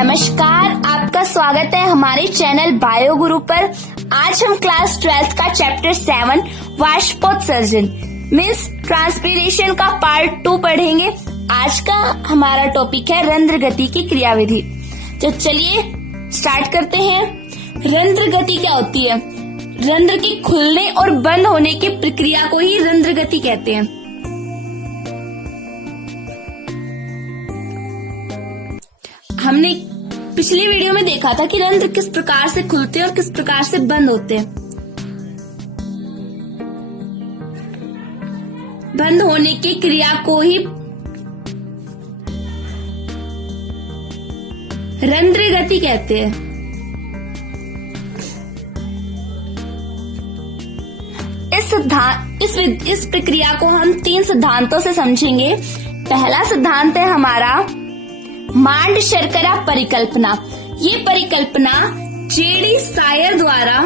नमस्कार, आपका स्वागत है हमारे चैनल बायो गुरु पर। आज हम क्लास 12th का चैप्टर 7 वाष्पोत्सर्जन मीन्स ट्रांसपीरेशन का पार्ट 2 पढ़ेंगे। आज का हमारा टॉपिक है रंध्र गति की क्रियाविधि। तो चलिए स्टार्ट करते हैं। रंध्र गति क्या होती है? रंध्र के खुलने और बंद होने की प्रक्रिया को ही रंध्र गति कहते हैं। हमने पिछली वीडियो में देखा था कि रंध्र किस प्रकार से खुलते हैं और किस प्रकार से बंद होते हैं। बंद होने की क्रिया को ही रंध्र गति कहते हैं। इस प्रक्रिया को हम 3 सिद्धांतों से समझेंगे। पहला सिद्धांत है हमारा मांड शर्करा परिकल्पना। ये परिकल्पना जेडी सायर द्वारा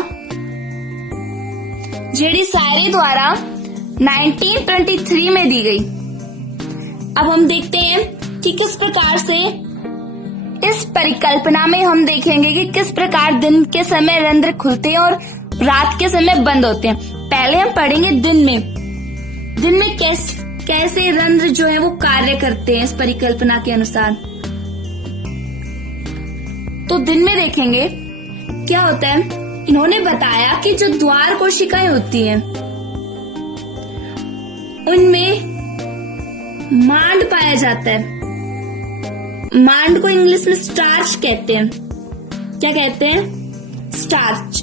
1923 में दी गई। अब हम देखते हैं कि किस प्रकार से इस परिकल्पना में हम देखेंगे कि किस प्रकार दिन के समय रंध्र खुलते हैं और रात के समय बंद होते हैं। पहले हम पढ़ेंगे दिन में कैसे रंध्र जो है वो कार्य करते हैं इस परिकल्पना के अनुसार। तो दिन में देखेंगे क्या होता है। इन्होंने बताया कि जो द्वार कोशिकाएं होती हैं उनमें मांड पाया जाता है। मांड को इंग्लिश में स्टार्च कहते हैं। क्या कहते हैं? स्टार्च।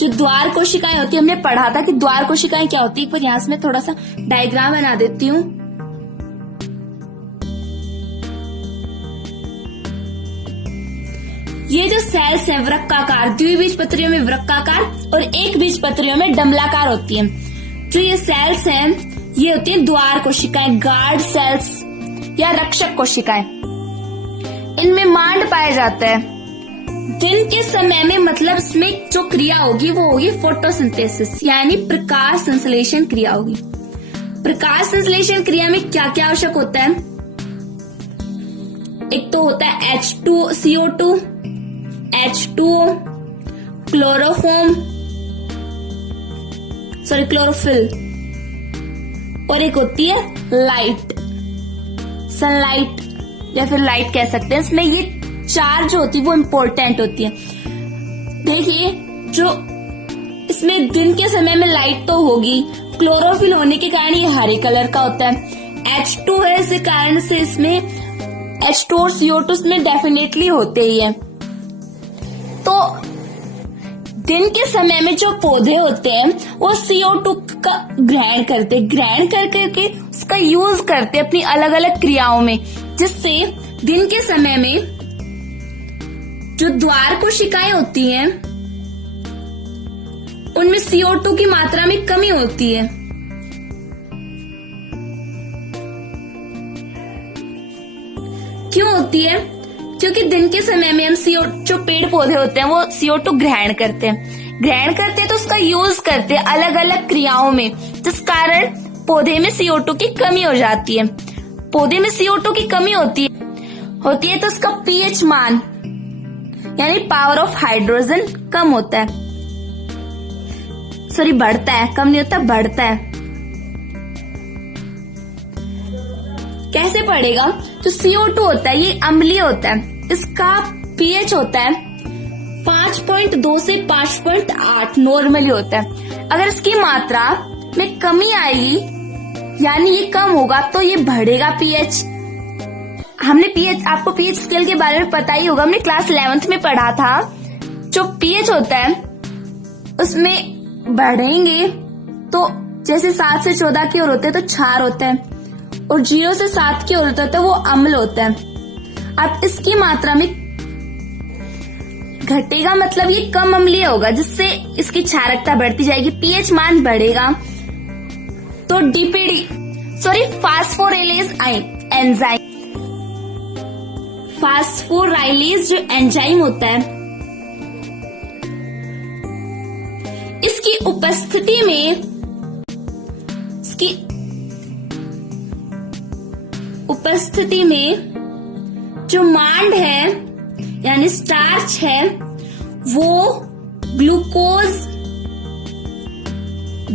जो द्वार कोशिकाएं होती है, हमने पढ़ा था कि द्वार कोशिकाएं क्या होती है। एक बार यहां से मैं थोड़ा सा डायग्राम बना देती हूँ। ये जो सेल्स है वृक्काकार, द्विबीजपत्रियों में वृक्काकार और एक बीजपत्रियों में डमलाकार होती है। जो ये सेल्स हैं ये होती है द्वार कोशिकाएं, गार्ड सेल्स या रक्षक कोशिकाएं। इनमें मांड पाया जाता है। दिन के समय में मतलब इसमें जो क्रिया होगी वो होगी फोटोसिंथेसिस यानी प्रकाश संश्लेषण क्रिया होगी। प्रकाश संश्लेषण क्रिया में क्या क्या आवश्यक होता है? एक तो होता है CO2, H2O, क्लोरोफिल और एक होती है लाइट, सनलाइट या फिर लाइट कह सकते हैं। इसमें ये 4 जो होती है वो इम्पोर्टेंट होती है। देखिए जो इसमें दिन के समय में लाइट तो होगी, क्लोरोफिल होने के कारण ये हरे कलर का होता है। H2 है, इस कारण से इसमें H2 और CO2 इसमें डेफिनेटली होते ही है। तो दिन के समय में जो पौधे होते हैं वो CO2 का ग्रहण करके उसका यूज करते हैं अपनी अलग अलग क्रियाओं में, जिससे दिन के समय में जो द्वार कोशिकाएं होती हैं उनमें CO2 की मात्रा में कमी होती है। क्यों होती है? क्योंकि दिन के समय में हम जो पेड़ पौधे होते हैं वो CO2 ग्रहण करते हैं तो उसका यूज करते हैं अलग अलग क्रियाओं में, जिस कारण पौधे में CO2 की कमी हो जाती है। पौधे में CO2 की कमी होती है तो उसका pH मान यानी पावर ऑफ हाइड्रोजन कम होता है। बढ़ता है, कम नहीं होता, बढ़ता है। कैसे बढ़ेगा? जो CO2 होता है ये अम्लीय होता है। इसका pH होता है 5.2 से 5.8 नॉर्मली होता है। अगर इसकी मात्रा में कमी आएगी यानी ये कम होगा तो ये बढ़ेगा pH। हमने आपको pH स्केल के बारे में पता ही होगा, हमने क्लास 11th में पढ़ा था। जो pH होता है उसमें बढ़ेंगे तो जैसे 7 से 14 की ओर होते हैं तो क्षार होता है और 0 से 7 की ओर होता है तो वो अम्ल होता है। अब इसकी मात्रा में घटेगा मतलब ये कम अम्लीय होगा, जिससे इसकी क्षारकता बढ़ती जाएगी, pH मान बढ़ेगा। तो फास्फोराइलेज जो एंजाइम होता है इसकी उपस्थिति में जो मांड है यानी स्टार्च है वो ग्लूकोज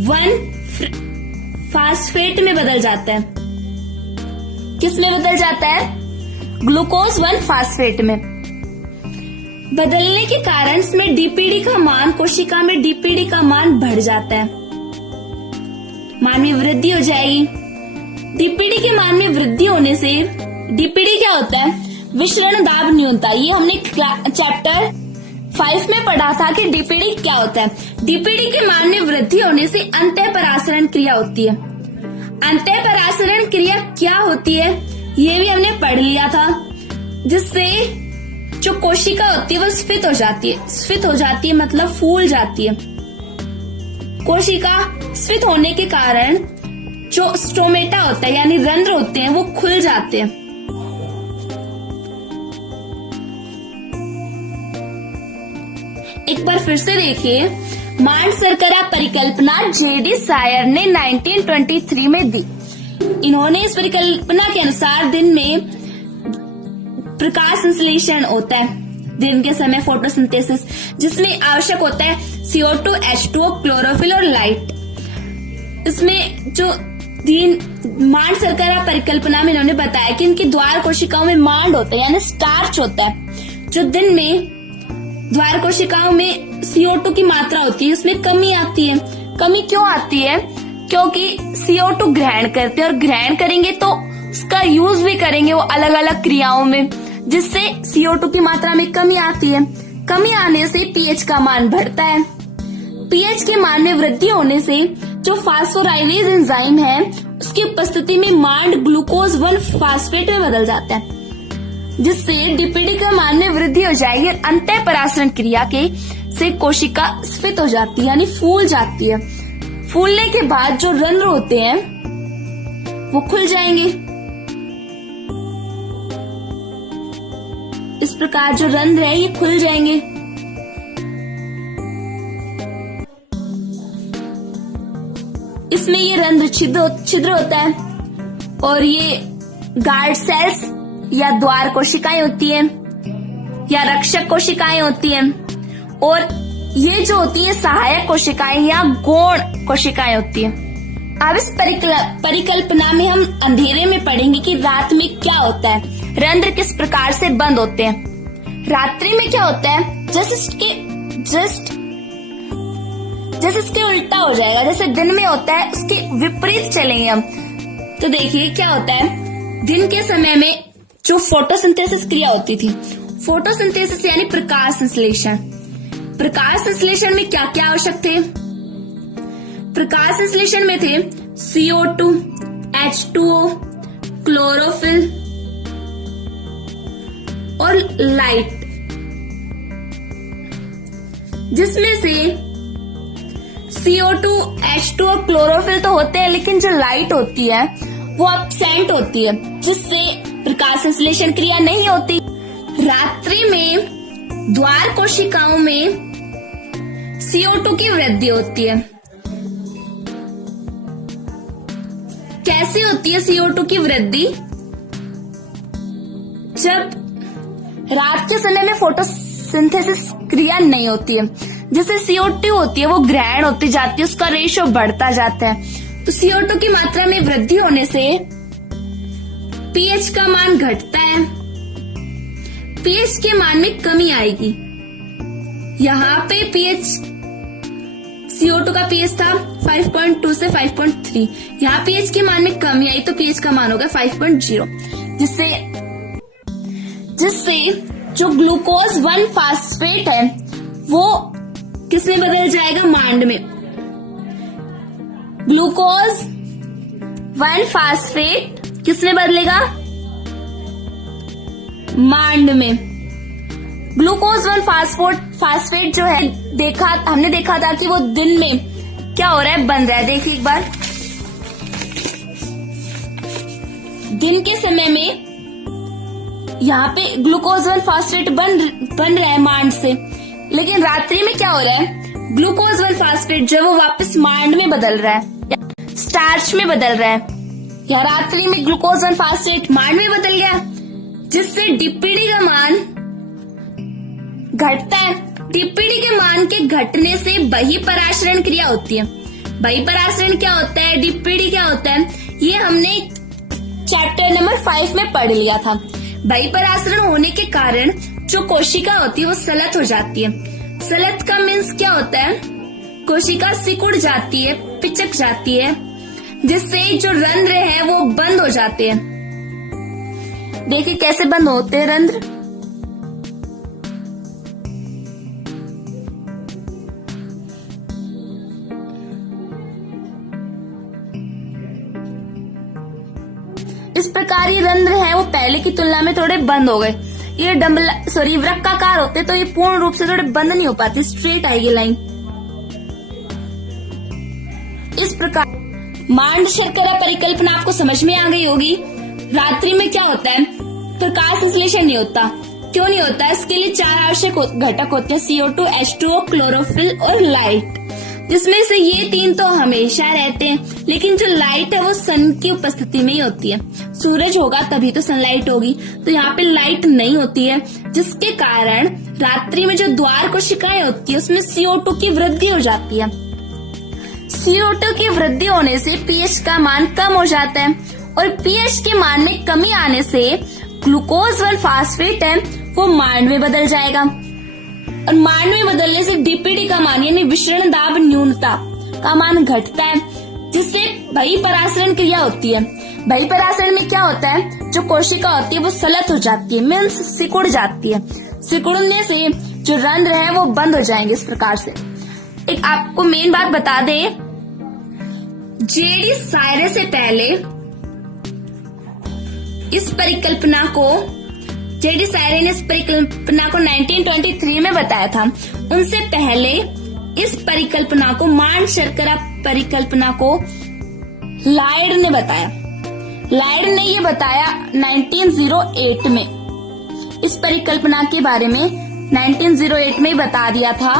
1 फास्फेट में बदल जाता है। किस में बदल जाता है? ग्लूकोज 1 फास्फेट में। बदलने के कारण इसमें डीपीडी का मान, कोशिका में डीपीडी का मान बढ़ जाता है, मान में वृद्धि हो जाएगी। डीपीडी के मान में वृद्धि होने से डीपीडी क्या होता है? विशरण दाब न्यूनता। ये हमने चैप्टर 5 में पढ़ा था कि डीपीडी क्या होता है। डीपीडी के मान में वृद्धि होने से अंतःपरासरण क्रिया होती है। अंतःपरासरण क्रिया क्या होती है ये भी हमने पढ़ लिया था, जिससे जो कोशिका होती है वो स्फीत हो जाती है। स्फीत हो जाती है मतलब फूल जाती है। कोशिका स्फीत होने के कारण जो स्टोमेटा होता है यानी रंध्र होते हैं वो खुल जाते हैं। एक बार फिर से देखिए, मांड शर्करा परिकल्पना जेडी सायर ने 1923 में दी। इन्होंने इस परिकल्पना के अनुसार दिन में प्रकाश संश्लेषण होता है, दिन के समय फोटोसिंथेसिस, जिसमें आवश्यक होता है CO2, H2O, क्लोरोफिल और लाइट। इसमें जो मांड शर्करा परिकल्पना में इन्होंने बताया कि इनकी द्वार कोशिकाओं में मांड होता है यानी स्टार्च होता है। जो दिन में द्वार कोशिकाओं में CO2 की मात्रा होती है उसमें कमी आती है। कमी क्यों आती है? क्योंकि CO2 ग्रहण करते हैं और ग्रहण करेंगे तो उसका यूज भी करेंगे वो अलग अलग क्रियाओं में, जिससे CO2 की मात्रा में कमी आती है। कमी आने से pH का मान बढ़ता है। pH के मान में वृद्धि होने से जो फास्फोराइलेज एंजाइम है उसकी उपस्थिति में मांड ग्लूकोज 1 फास्फेट में बदल जाता है, जिससे डीपीडी के मान में वृद्धि हो जाएगी और अंतःपरासरण क्रिया के से कोशिका स्फीत हो जाती है यानी फूल जाती है। फूलने के बाद जो रंध्र होते हैं वो खुल जाएंगे। इस प्रकार जो रंध्र है ये खुल जाएंगे। इसमें ये रंध्र छिद्र होता है और ये गार्ड सेल्स या द्वार कोशिकाएं होती हैं या रक्षक कोशिकाएं होती हैं, और ये जो होती है सहायक कोशिकाएं या गौण कोशिकाएं होती हैं। अब इस परिकल्पना में हम अंधेरे में पढ़ेंगे कि रात में क्या होता है, रंध्र किस प्रकार से बंद होते हैं। रात्रि में क्या होता है? जैसे इसके उल्टा हो जाएगा। जैसे दिन में होता है उसके विपरीत चलेंगे हम। तो देखिए क्या होता है, दिन के समय में जो फोटोसिंथेसिस क्रिया होती थी, फोटोसिंथेसिस यानी प्रकाश संश्लेषण। प्रकाश संश्लेषण में क्या क्या आवश्यक थे? प्रकाश संश्लेषण में थे CO2, H2O, क्लोरोफिल और लाइट, जिसमें से CO2, H2O, क्लोरोफिल तो होते हैं, लेकिन जो लाइट होती है वो एब्सेंट होती है, जिससे प्रकाश संश्लेषण क्रिया नहीं होती। रात्रि में द्वार कोशिकाओं में CO2 की वृद्धि होती है। कैसे होती है CO2 की वृद्धि? जब रात के समय में फोटोसिंथेसिस क्रिया नहीं होती है, जिससे CO2 होती है वो ग्रहण होती जाती है, उसका रेशियो बढ़ता जाता है। तो CO2 की मात्रा में वृद्धि होने से pH का मान घटता है। pH के मान में कमी आएगी। यहाँ पे pH CO2 का pH था 5.2 से 5.3, यहाँ pH के मान में कमी आई तो pH का मान होगा 5.0, जिससे जो ग्लूकोज 1 फास्फेट है वो किसमें बदल जाएगा? मांड में। ग्लूकोज 1 फास्फेट किसमें बदलेगा? मांड में। ग्लूकोज 1 फास्फेट जो है हमने देखा था कि वो दिन में क्या हो रहा है? बन रहा है। देखिए एक बार, दिन के समय में यहाँ पे ग्लूकोज 1 फास्फेट बन रहा है मांड से, लेकिन रात्रि में क्या हो रहा है? ग्लूकोज 1 फास्फेट जो है वो वापस मांड में बदल रहा है, स्टार्च में बदल रहा है। या रात्रि में ग्लूकोज 1 फास्फेट मांड में बदल गया, जिससे डीपीडी का मान घटता है। डीपीडी के मान के घटने से बहिःपरासरण क्रिया होती है। बहिःपरासरण क्या होता है, डीपीडी क्या होता है, ये हमने चैप्टर नंबर 5 में पढ़ लिया था। बहिःपरासरण होने के कारण जो कोशिका होती है वो सलत हो जाती है। सलत का मीन्स क्या होता है, कोशिका सिकुड़ जाती है, पिचक जाती है, जिससे जो रंध्र है वो बंद हो जाते हैं। देखिए कैसे बंद होते हैं रंध्र। इस प्रकार ये रंध्र है वो पहले की तुलना में थोड़े बंद हो गए। ये वृक्काकार होते तो ये पूर्ण रूप से थोड़े बंद नहीं हो पाते, स्ट्रेट आएगी लाइन। इस प्रकार मांड शर्करा परिकल्पना आपको समझ में आ गई होगी। रात्रि में क्या होता है, प्रकाश संश्लेषण नहीं होता। क्यों नहीं होता, इसके लिए 4 आवश्यक घटक होते हैं, CO2, H2O, क्लोरोफिल और लाइट, जिसमें से ये 3 तो हमेशा रहते हैं, लेकिन जो लाइट है वो सन की उपस्थिति में ही होती है। सूरज होगा तभी तो सनलाइट होगी, तो यहाँ पे लाइट नहीं होती है, जिसके कारण रात्रि में जो द्वार कोशिकाएं होती है उसमें CO2 की वृद्धि हो जाती है। CO2 की वृद्धि होने से pH का मान कम हो जाता है और pH के मान में कमी आने से ग्लूकोज 1 फास्फेट है वो मांड में बदल जाएगा और मांड में बदलने से डीपीडी का मान यानी विसरण दाब न्यूनता का मान घटता है, जिससे बहिःपरासरण क्रिया होती है। बहिःपरासरण में क्या होता है, जो कोशिका होती है वो सलत हो जाती है, मीन्स सिकुड़ जाती है। सिकुड़ने से जो रंध्र है वो बंद हो जाएंगे। इस प्रकार से एक आपको मेन बात बता दें, जेडी सायरे से पहले इस परिकल्पना को जेडी सायरे ने इस परिकल्पना को 1923 में बताया था। उनसे पहले इस परिकल्पना को मांड शर्करा परिकल्पना को लायड ने बताया। लायड ने ये बताया 1908 में। इस परिकल्पना के बारे में 1908 में बता दिया था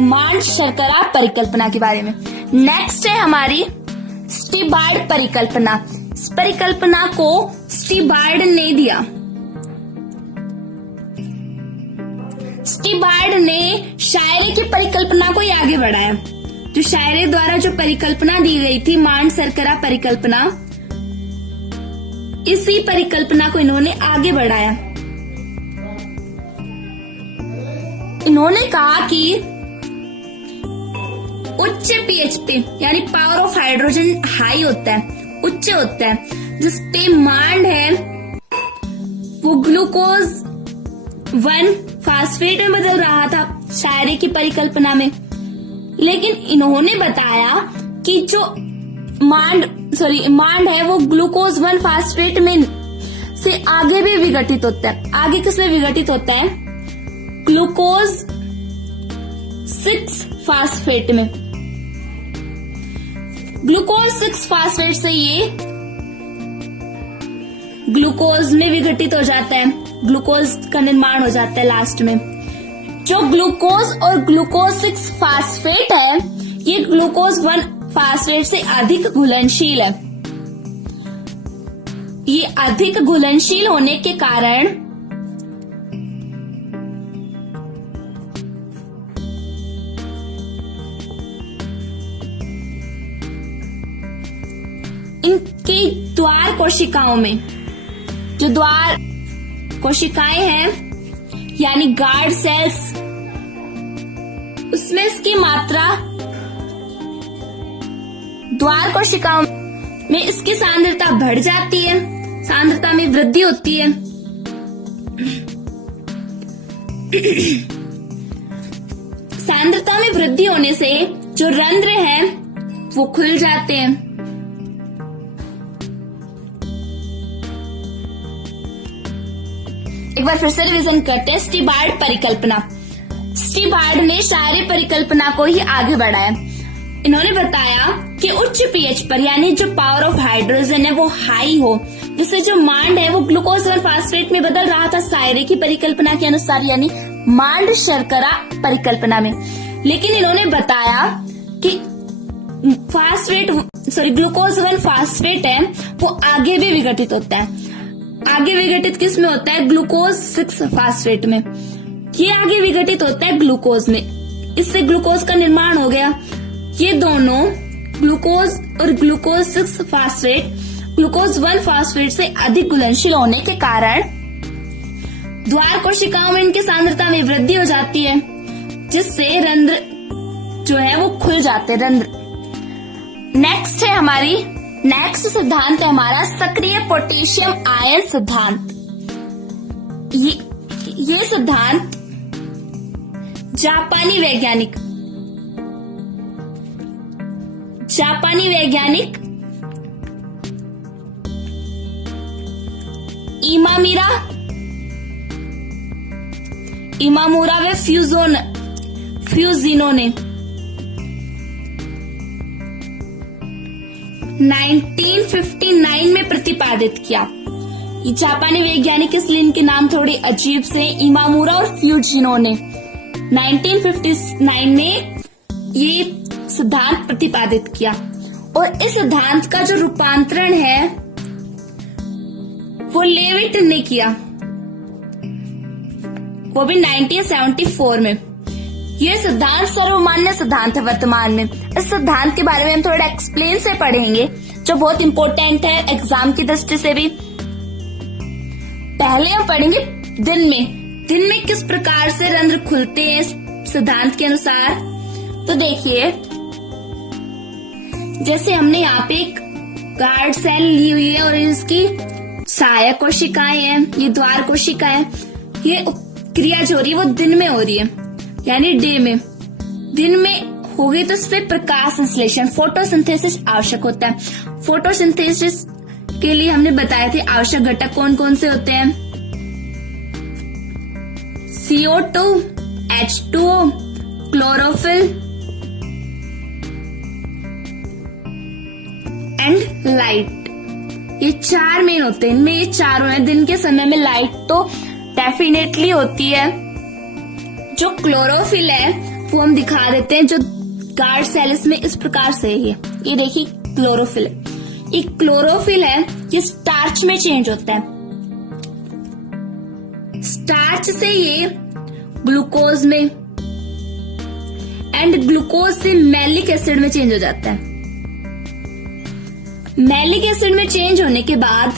मांड शर्करा परिकल्पना के बारे में। नेक्स्ट है हमारी स्टीबार्ड परिकल्पना। इस परिकल्पना को स्टीबार्ड ने दिया। स्टीबार्ड ने शायरे की परिकल्पना को ही आगे बढ़ाया। जो शायरे द्वारा जो परिकल्पना दी गई थी मांड शर्करा परिकल्पना, इसी परिकल्पना को इन्होंने आगे बढ़ाया। इन्होंने कहा कि उच्च pH पे यानी पावर ऑफ हाइड्रोजन हाई होता है, उच्च होता है, जिसपे मांड है वो ग्लूकोज 1 फास्फेट में बदल रहा था शायरे की परिकल्पना में। लेकिन इन्होंने बताया कि जो मांड है वो ग्लूकोज 1 फास्फेट में से आगे भी विघटित होता है। आगे किसमें विघटित होता है, ग्लूकोज 6 फास्फेट में। ग्लूकोज 6 फास्फेट से ये ग्लूकोज में विघटित हो जाता है, ग्लूकोज का निर्माण हो जाता है लास्ट में। जो ग्लूकोज और ग्लूकोज 6 फास्फेट है ये ग्लूकोज 1 फास्फेट से अधिक घुलनशील है। ये अधिक घुलनशील होने के कारण इनके द्वार कोशिकाओं में जो द्वार कोशिकाएं हैं यानी गार्ड सेल्स, उसमें इसकी मात्रा द्वार कोशिकाओं में इसकी सांद्रता बढ़ जाती है, सांद्रता में वृद्धि होती है। सांद्रता में वृद्धि होने से जो रंध्र है वो खुल जाते हैं। एक बार फिर से रिवीजन करते हैं। स्टीबार्ड परिकल्पना, स्टीबार्ड ने शायरे परिकल्पना को ही आगे बढ़ाया। इन्होंने बताया कि उच्च pH पर यानी जो पावर ऑफ हाइड्रोजन है वो हाई हो, जिससे जो मांड है वो ग्लूकोज 1 फास्फेट में बदल रहा था शायरे की परिकल्पना के अनुसार यानी मांड शर्करा परिकल्पना में। लेकिन इन्होंने बताया कि ग्लूकोज 1 फास्फेट है वो आगे भी विघटित होता है। आगे विघटित किस में होता है, ग्लूकोज 6 फास्फेट में। ये आगे विघटित होता है ग्लूकोज में, इससे ग्लूकोज का निर्माण हो गया। ये दोनों ग्लूकोज और ग्लूकोज 6 फास्फेट ग्लूकोज 1 फास्फेट से अधिक घुलनशील होने के कारण द्वार कोशिकाओं में इनकी सांद्रता में वृद्धि हो जाती है, जिससे रंध्र जो है वो खुल जाते हैं, रंध्र। नेक्स्ट सिद्धांत है हमारा सक्रिय पोटेशियम आयन सिद्धांत। ये सिद्धांत जापानी वैज्ञानिक इमामुरा व फ्यूजिनो ने 1959 में प्रतिपादित किया। ये जापानी वैज्ञानिक, इसलिए इनके नाम थोड़े अजीब से, इमामुरा और फ्यूजिनो ने 1959 में ये सिद्धांत प्रतिपादित किया। और इस सिद्धांत का जो रूपांतरण है वो लेविट ने किया, वो भी 1974 में। यह सिद्धांत सर्वमान्य सिद्धांत है वर्तमान में। इस सिद्धांत के बारे में हम थोड़ा एक्सप्लेन से पढ़ेंगे, जो बहुत इंपॉर्टेंट है एग्जाम की दृष्टि से भी। पहले हम पढ़ेंगे दिन में किस प्रकार से रंध्र खुलते हैं इस सिद्धांत के अनुसार। तो देखिए, जैसे हमने यहाँ पे एक गार्ड सेल ली हुई है और इसकी सहायक कोशिकाएं हैं, ये द्वार कोशिकाएं, ये क्रिया जो हो रही है वो दिन में हो रही है, यानी डे में। दिन में होगी तो इस पे प्रकाश संश्लेषण, फोटोसिंथेसिस आवश्यक होता है। फोटोसिंथेसिस के लिए हमने बताए थे आवश्यक घटक कौन कौन से होते हैं। CO2, H2O, chlorophyll and light. ये 4 मेन होते हैं, इनमें ये चारों हैं। दिन के समय में लाइट तो डेफिनेटली होती है। जो क्लोरोफिल है वो हम दिखा देते हैं, जो गार्ड सेल्स में इस प्रकार से है। ये देखिए क्लोरोफिल है। ये क्लोरोफिल है, ये स्टार्च में चेंज होता है। स्टार्च से ये ग्लूकोज में एंड ग्लूकोज से मैलिक एसिड में चेंज हो जाता है। मैलिक एसिड में चेंज होने के बाद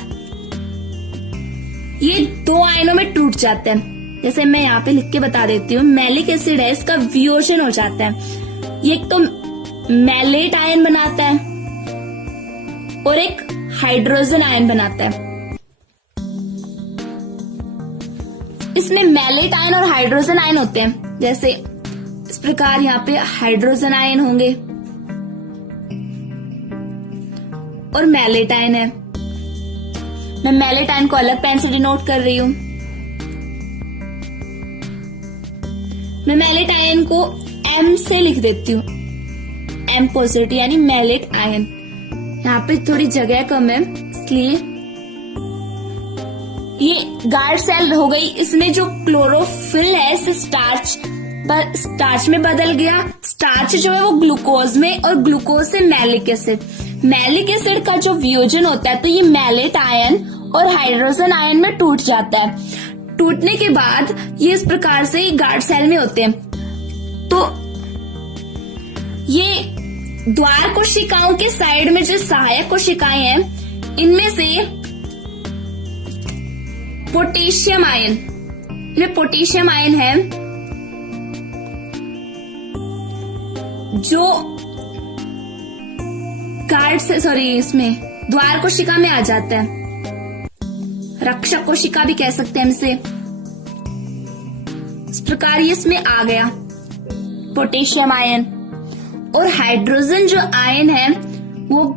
ये 2 आयनों में टूट जाते हैं। जैसे मैं यहाँ पे लिख के बता देती हूँ, मैलिक एसिड है, इसका वियोजन हो जाता है। ये एक तो मैलेट आयन बनाता है और एक हाइड्रोजन आयन बनाता है। इसमें मैलेट आयन और हाइड्रोजन आयन होते हैं। जैसे इस प्रकार यहाँ पे हाइड्रोजन आयन होंगे और मैलेट आयन है। मैं मैलेट आयन को अलग पेन से डिनोट कर रही हूं। मैं मैलेट आयन को M से लिख देती हूँ, M पॉजिटिव यानी मैलेट आयन। यहाँ पे थोड़ी जगह कम है, इसलिए ये गार्ड सेल हो गई। इसमें जो क्लोरोफिल है इसे स्टार्च में बदल गया। स्टार्च जो है वो ग्लूकोज में और ग्लूकोज से मैलिक एसिड का जो वियोजन होता है तो ये मैलेट आयन और हाइड्रोजन आयन में टूट जाता है। टूटने के बाद ये इस प्रकार से गार्ड सेल में होते हैं। तो ये द्वार कोशिकाओं के साइड में जो सहायक कोशिकाएं हैं, इनमें से पोटेशियम आयन है जो इसमें द्वार कोशिका में आ जाता है। रक्षक कोशिका भी कह सकते हैं इसे। इस प्रकार ये इसमें आ गया पोटेशियम आयन। और हाइड्रोजन जो आयन है वो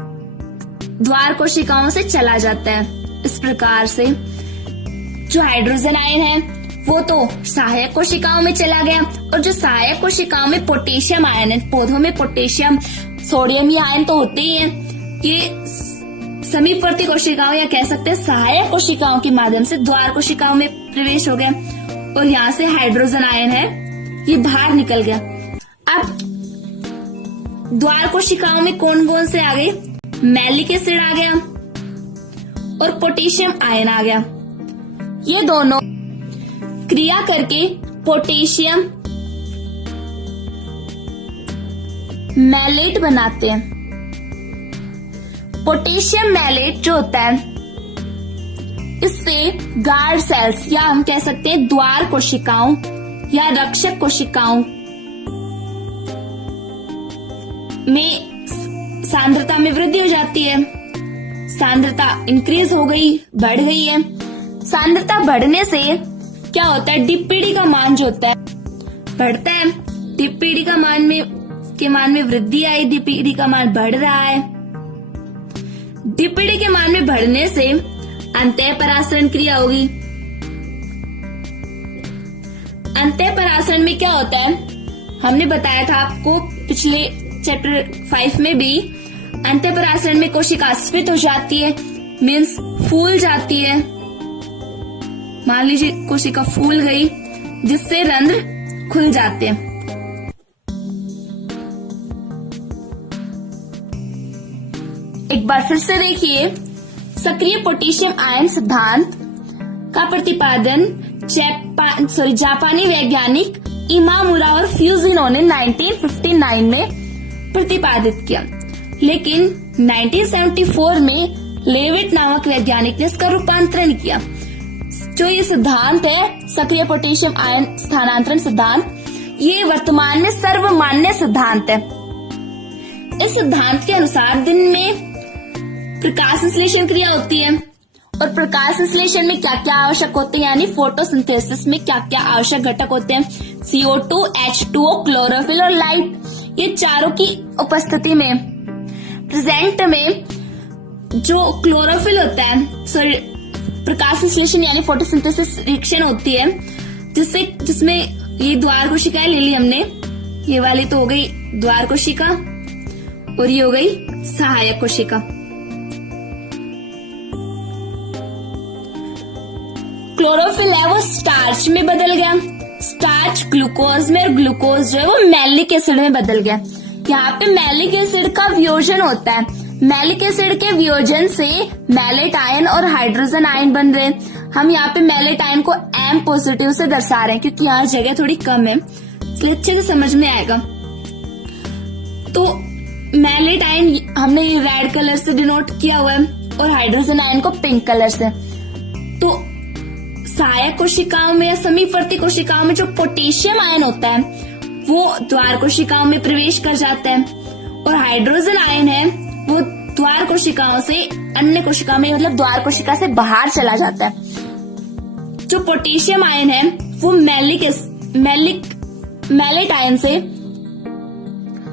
द्वार कोशिकाओं से चला जाता है। इस प्रकार से जो हाइड्रोजन आयन है वो तो सहायक कोशिकाओं में चला गया, और जो सहायक कोशिकाओं में पोटेशियम आयन है, पौधों में पोटेशियम सोडियम ये आयन तो होते ही हैं, ये समीपवर्ती कोशिकाओं या कह सकते हैं सहायक कोशिकाओं के माध्यम से द्वार कोशिकाओं में प्रवेश हो गया, और यहाँ से हाइड्रोजन आयन है ये बाहर निकल गया। अब द्वार कोशिकाओं में कौन कौन से आ गए? मैलिक एसिड आ गया और पोटेशियम आयन आ गया। ये दोनों क्रिया करके पोटेशियम मैलेट बनाते हैं। पोटेशियम मैलेट जो होता है, इससे गार्ड सेल्स या हम कह सकते हैं द्वार कोशिकाओं या रक्षक कोशिकाओं में सांद्रता में वृद्धि हो जाती है। सांद्रता इंक्रीज हो गई, बढ़ गई है। सांद्रता बढ़ने से क्या होता है, डीपीडी का मान जो होता है बढ़ता है। डीपीडी का मान में वृद्धि आई, डीपीडी का मान बढ़ रहा है। डीपीडी के मान में बढ़ने से अंतःपरासरण क्रिया होगी। अंतःपरासरण में क्या होता है, हमने बताया था आपको पिछले चैप्टर 5 में भी, अंतःपरासरण में कोशिका स्फीत हो जाती है, मीन्स फूल जाती है। मान लीजिए कोशिका फूल गई, जिससे रंध्र खुल जाते हैं। एक बार फिर से देखिए, सक्रिय पोटेशियम आयन सिद्धांत का प्रतिपादन जापानी वैज्ञानिक इमामुरा और फ्यूजिनो ने 1959 में प्रतिपादित किया, लेकिन 1974 में लेविट नामक वैज्ञानिक ने इसका रूपांतरण किया। जो ये सिद्धांत है, सक्रिय पोटेशियम आयन स्थानांतरण सिद्धांत, ये वर्तमान में सर्वमान्य सिद्धांत है। इस सिद्धांत के अनुसार दिन में प्रकाश संश्लेषण क्रिया होती है, और प्रकाश संश्लेषण में क्या क्या आवश्यक होते हैं, यानी फोटोसिंथेसिस में क्या क्या आवश्यक घटक होते हैं, CO2, H2O, क्लोरोफिल और लाइट, ये चारों की उपस्थिति में प्रेजेंट में जो क्लोरोफिल होता है, प्रकाश संश्लेषण यानी फोटोसिंथेसिस रिएक्शन होती है, जिसमें ये द्वार कोशिकाएं ले ली हमने, ये वाली तो हो गई द्वार कोशिका और ये हो गई सहायक कोशिका। क्लोरोफिल है वो स्टार्च में बदल गया, स्टार्च ग्लूकोज में, और ग्लूकोज जो है वो मैलिक एसिड में बदल गया। यहाँ पे मैलिक एसिड का वियोजन होता है, मैलिक एसिड के वियोजन से मैलेट आयन और हाइड्रोजन आयन बन रहे हैं। हम यहाँ पे मैलेट आयन को M पॉजिटिव से दर्शा रहे हैं, क्योंकि यहाँ जगह थोड़ी कम है, इसलिए अच्छे से समझ में आएगा। तो मैलेट आयन हमने रेड कलर से डिनोट किया हुआ है, और हाइड्रोजन आयन को पिंक कलर से। तो सहायक कोशिकाओं में या समीपवर्ती कोशिकाओं में जो पोटेशियम आयन होता है वो द्वार कोशिकाओं में प्रवेश कर जाता है, और हाइड्रोजन आयन है वो द्वार कोशिकाओं से अन्य कोशिकाओं में, मतलब द्वार कोशिका से बाहर चला जाता है। जो पोटेशियम आयन है वो मैलेट आयन से,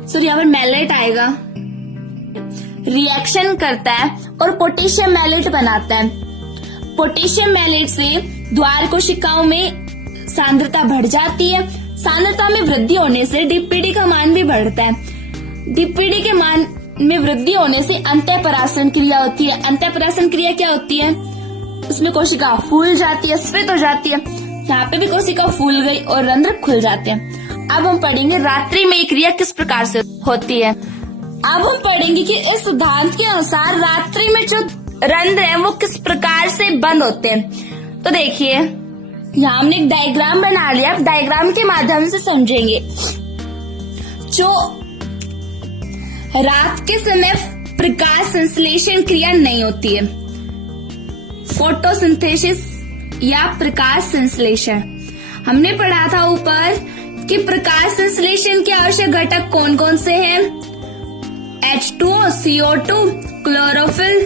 सॉरी यहाँ पर मैलेट आएगा, रिएक्शन करता है और पोटेशियम मैलेट बनाता है। पोटेशियम मैलेट से द्वार कोशिकाओं में सांद्रता बढ़ जाती है। सांद्रता में वृद्धि होने से डीपीडी का मान भी बढ़ता है। डीपीडी के मान में वृद्धि होने से अंतःपरासरण क्रिया होती है। अंतःपरासरण क्रिया क्या होती है, उसमें कोशिका फूल जाती है, स्फीत हो जाती है। यहाँ पे भी कोशिका फूल गई और रंध्र खुल जाते हैं। अब हम पढ़ेंगे रात्रि में ये क्रिया किस प्रकार से होती है। अब हम पढ़ेंगे कि इस सिद्धांत के अनुसार रात्रि में जो रंध्र है वो किस प्रकार से बंद होते हैं। तो देखिए, यहाँ हमने एक डायग्राम बना लिया, अब डायग्राम के माध्यम से समझेंगे। जो रात के समय प्रकाश संश्लेषण क्रिया नहीं होती है, फोटोसिंथेसिस या प्रकाश संश्लेषण, हमने पढ़ा था ऊपर कि प्रकाश संश्लेषण के आवश्यक घटक कौन कौन से हैं, H2O, CO2, chlorophyll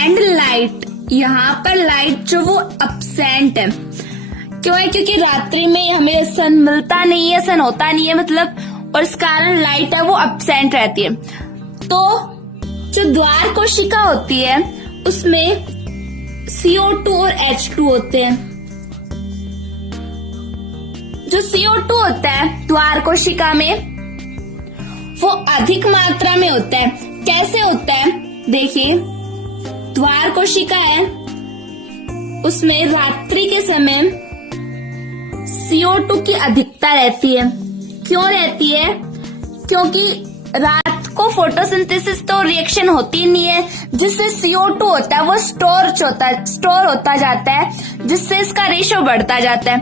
and light. यहाँ पर लाइट जो वो अब्सेंट है, क्यों है, क्योंकि रात्रि में हमें सन मिलता नहीं है, सन होता नहीं है मतलब, और इस कारण लाइट है वो अब्सेंट रहती है। तो जो द्वार कोशिका होती है उसमें CO2 और H2 होते हैं। जो CO2 होता है द्वार कोशिका में वो अधिक मात्रा में होता है। कैसे होता है, देखिए, द्वार कोशिका है उसमें रात्रि के समय CO2 की अधिकता रहती है। क्यों रहती है, क्योंकि रात को वो फोटोसिंथेसिस तो रिएक्शन होती नहीं है, जिससे CO2 होता है वो स्टोर होता जाता है, जिससे इसका रेशो बढ़ता जाता है।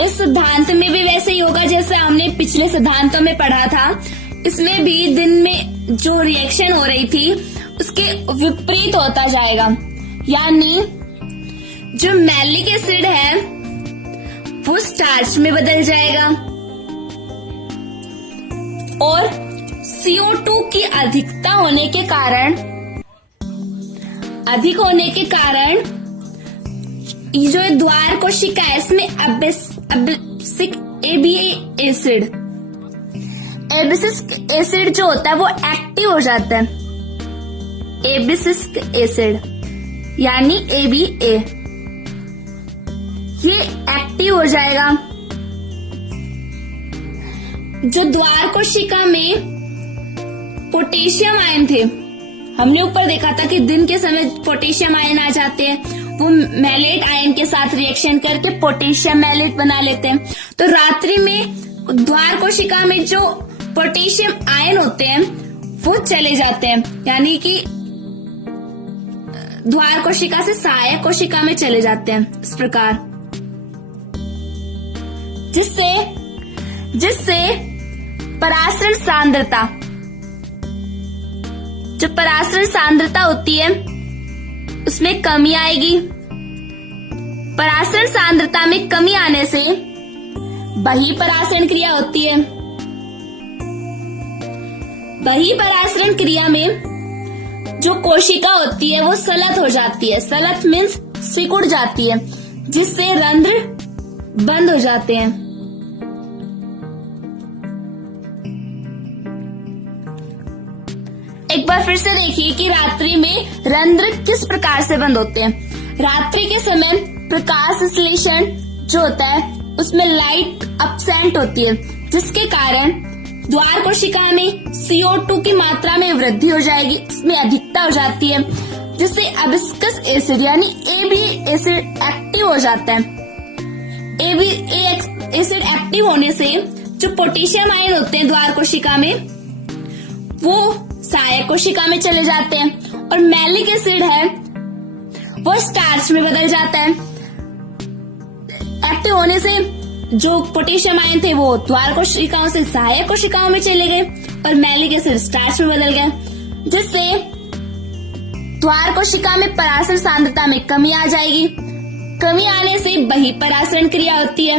इस सिद्धांत में भी वैसे ही होगा जैसे हमने पिछले सिद्धांतों में पढ़ा था। इसमें भी दिन में जो रिएक्शन हो रही थी उसके विपरीत होता जाएगा, यानी जो मैलिक एसिड है वो स्टार्च में बदल जाएगा और CO2 की अधिकता होने के कारण ये जो द्वार कोशिका है इसमें एबिसिक एसिड जो होता है वो एक्टिव हो जाता है। एबिसिक एसिड यानी ABA ये एक्टिव हो जाएगा। जो द्वार कोशिका में पोटेशियम आयन थे, हमने ऊपर देखा था कि दिन के समय पोटेशियम आयन आ जाते हैं, वो मैलेट आयन के साथ रिएक्शन करके पोटेशियम मैलेट बना लेते हैं। तो रात्रि में द्वार कोशिका में जो पोटेशियम आयन होते हैं वो चले जाते हैं, यानी कि द्वार कोशिका से सहायक कोशिका में चले जाते हैं इस प्रकार, जिससे परासरण सांद्रता, जो परासरण सांद्रता होती है उसमें कमी आएगी। परासरण सांद्रता में कमी आने से बहिःपरासरण क्रिया होती है। बहिःपरासरण क्रिया में जो कोशिका होती है वो सलत हो जाती है। सलत मीन्स सिकुड़ जाती है, जिससे रंध्र बंद हो जाते हैं। एक बार फिर से देखिए कि रात्रि में रंध्र किस प्रकार से बंद होते हैं। रात्रि के समय प्रकाश संश्लेषण जो होता है उसमें लाइट अपसेंट होती है, जिसके कारण द्वार कोशिका में CO2 की मात्रा में वृद्धि हो जाएगी, इसमें अधिकता हो जाती है, जिससे एबिस्कस एसिड यानी ABA एसिड एक्टिव हो जाता है। ABA एसिड एक्टिव होने से जो पोटेशियम आयन होते हैं द्वार कोशिका में वो सहायक कोशिका में चले जाते हैं और मैलिक एसिड है वो स्टार्च में बदल जाता है। एक्टिव होने से जो पोटेशियम आयन थे वो द्वार कोशिकाओं से सहायक कोशिकाओं में चले गए और मैलिक एसिड स्टार्च में बदल गए, जिससे द्वार कोशिका में परासरण सांद्रता में कमी आ जाएगी। कमी आने से बहिःपरासरण क्रिया होती है।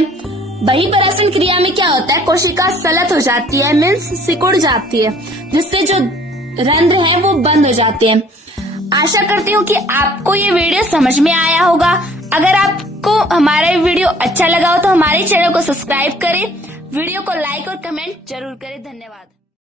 बहिःपरासरण क्रिया में क्या होता है, कोशिका सलत हो जाती है, मीन्स सिकुड़ जाती है, जिससे जो रंध्र है वो बंद हो जाते हैं। आशा करती हूँ कि आपको ये वीडियो समझ में आया होगा। अगर आपको हमारा वीडियो अच्छा लगा हो तो हमारे चैनल को सब्सक्राइब करें, वीडियो को लाइक और कमेंट जरूर करें। धन्यवाद।